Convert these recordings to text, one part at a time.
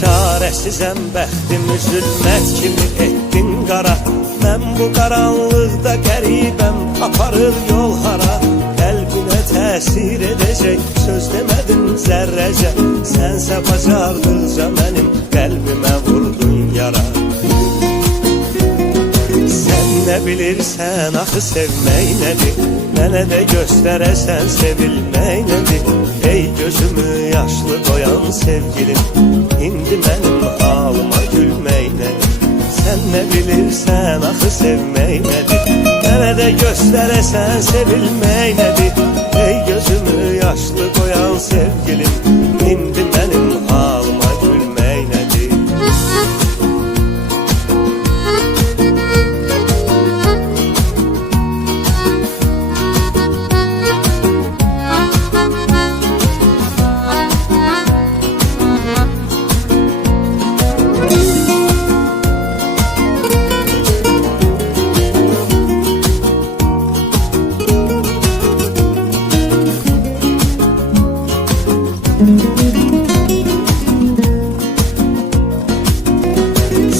Çaresizem bəxtimi zülmət kimi etdin qara. Mən bu qaranlıqda qəribəm, aparır yol hara. Qəlbinə təsir edəcək söz demədin zərrəcə. Sənsə bacardıqca mənim qəlbimə vurdun yara. Sən nə bilirsən axı sevmək nədir? Mənə də göstərəsən sevilmək nədir? Ey gözümü yaşlı qoyan sevgilim, İndi mənim halıma gülmək nədir? Sən nə bilirsən axı sevmək nədir? Mənə də göstərəsən sevilmək nədir? Ey gözümü yaşlı qoyan sevgilim, İndi mənim halıma gülmək nədir?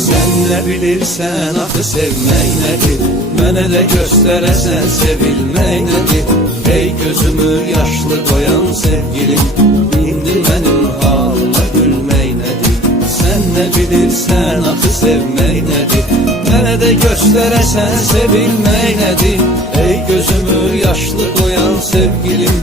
Sen ne bilirsen axı sevmək nədir? Mənə də göstərəsən sevilmək nədir? Ey gözümü yaşlı qoyan sevgilim, İndi mənim halıma gülmək nədir? Sen ne bilirsən axı sevmək nədir? Mənə də göstərəsən sevilmək nədir? Ey gözümü yaşlı qoyan sevgilim,